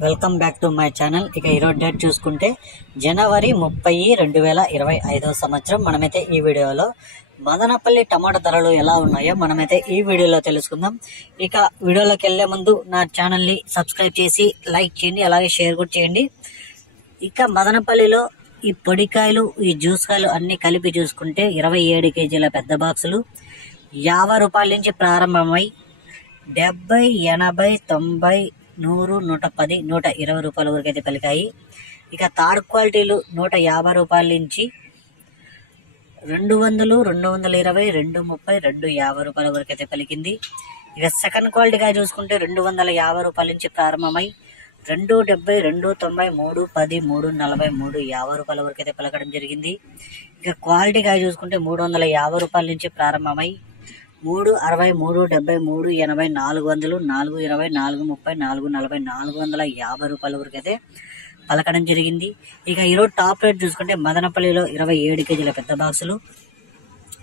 Welcome back to my channel. ఇక ఈరోజు date చూసుకుంటే జనవరి 30, 2025 సంవత్సరం. మనమైతే ఈ వీడియోలో మదనపల్లి టమాటా ధరలు ఎలా ఉన్నాయో మనమైతే ఈ వీడియోలో తెలుసుకుందాం. ఇక వీడియోలోకి వెళ్లే ముందు నా ఛానల్ ని సబ్స్క్రైబ్ చేసి లైక్ చేయండి, అలాగే షేర్ కూడా చేయండి. ఇక మదనపల్లిలో ఈ పొడికాయలు, ఈ జ్యూస్ కాయలు అన్ని కలిపి చూసుకుంటే 27 కేజీల పెద్ద బాక్సులు 50 రూపాయల నుంచి ప్రారంభమై 70, 80, 90, 100, 110, 120 రూపాయల వరకు అయితే పలికాయి. ఇక థర్డ్ క్వాలిటీలు 150 రూపాయల నుంచి 200, 220, 230, 250 రూపాయల వరకు అయితే పలికింది. ఇక సెకండ్ క్వాలిటీగా చూసుకుంటే 250 రూపాయల నుంచి ప్రారంభమై 270, 290, 310, 340, 350 రూపాయల వరకు అయితే పలకడం జరిగింది. ఇక క్వాలిటీగా చూసుకుంటే 350 రూపాయల నుంచి ప్రారంభమై 360, 370, 380, 400, 420, 430, 440, 450 రూపాయల వరకు అయితే పలకడం జరిగింది. ఇక ఈరోజు టాప్ రేట్ చూసుకుంటే మదనపల్లిలో 27 కేజీల పెద్ద బాక్సులు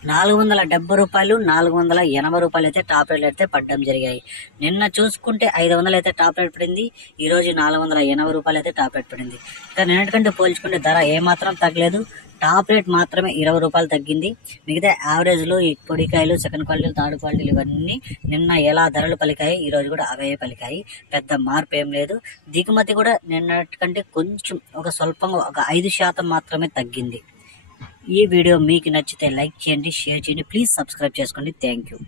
470 రూపాయలు, 480 రూపాయలు అయితే టాప్ రేట్లు అయితే పడడం జరిగాయి. నిన్న చూసుకుంటే 500 అయితే టాప్ రేట్ పడింది, ఈ రోజు 480 రూపాయలు అయితే టాప్ రేట్ పడింది. ఇక నిన్నటికంటే పోల్చుకుంటే ధర ఏమాత్రం తగ్గలేదు, టాప్ రేట్ మాత్రమే 20 రూపాయలు తగ్గింది. మిగతా యావరేజ్ లో ఈ పొడికాయలు, సెకండ్ క్వాలిటీలు, థర్డ్ క్వాలిటీలు ఇవన్నీ నిన్న ఎలా ధరలు పలికాయి ఈ రోజు కూడా అవే పలికాయి. పెద్ద మార్పు ఏం లేదు. దిగుమతి కూడా నిన్నటికంటే కొంచెం స్వల్పంగా 5% మాత్రమే తగ్గింది. ఈ వీడియో మీకు నచ్చితే లైక్ చేయండి, షేర్ చేయండి, ప్లీజ్ సబ్స్క్రైబ్ చేసుకోండి. Thank you.